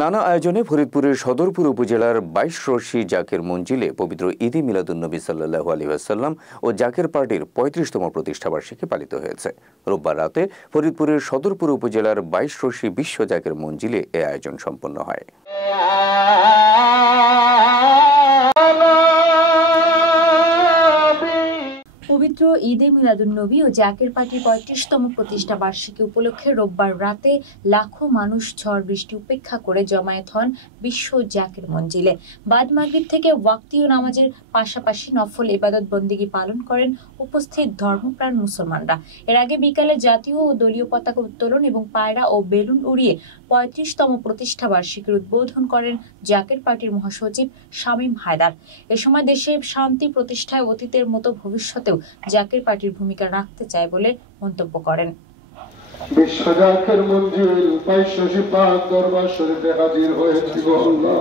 নানা আয়োজনে ফরিদপুরের সদরপুর উপজেলার ২২ রশি জাকের মঞ্জিলে পবিত্র ঈদে মিলাদুন্নবী সাল্লাল্লাহু আলাইহি ওয়াসাল্লাম ও জাকের পার্টির ৩৫তম প্রতিষ্ঠাবার্ষিকী পালিত হয়েছে। রোববার রাতে ফরিদপুরের সদরপুর উপজেলার ২২ রশি বিশ্ব জাকের মঞ্জিলে এ আয়োজন সম্পন্ন হয়। পবিত্র ঈদে মিলাদুন্নবী ও জাকের পার্টির ৩৫তম প্রতিষ্ঠা বার্ষিকী উপলক্ষে রোববার রাতে লাখো মানুষ ঝড় বৃষ্টি উপেক্ষা করে জমায়েত হন বিশ্ব জাকের মঞ্জিলে। বাদ মাগরিব থেকে ওয়াক্তীয় নামাজের পাশাপাশি নফল ইবাদত বন্দেগী পালন করেন উপস্থিত ধর্মপ্রাণ মুসলমানরা। এর আগে বিকালে জাতীয় ও দলীয় পতাকা উত্তোলন এবং পায়রা ও বেলুন উড়িয়ে ৩৫তম প্রতিষ্ঠা বার্ষিকীর উদ্বোধন করেন জাকের পার্টির মহাসচিব শামীম হায়দার। এ সময় দেশে শান্তি প্রতিষ্ঠায় অতীতের মতো ভবিষ্যতেও জাকের পার্টির ভূমিকা রাখতে চায় বলে মন্তব্য করেন। বিশ্ব জাকের মঞ্জিল ২২ রশি পাক দরবার শরীফে হাজির হয়েছি গো আল্লাহ।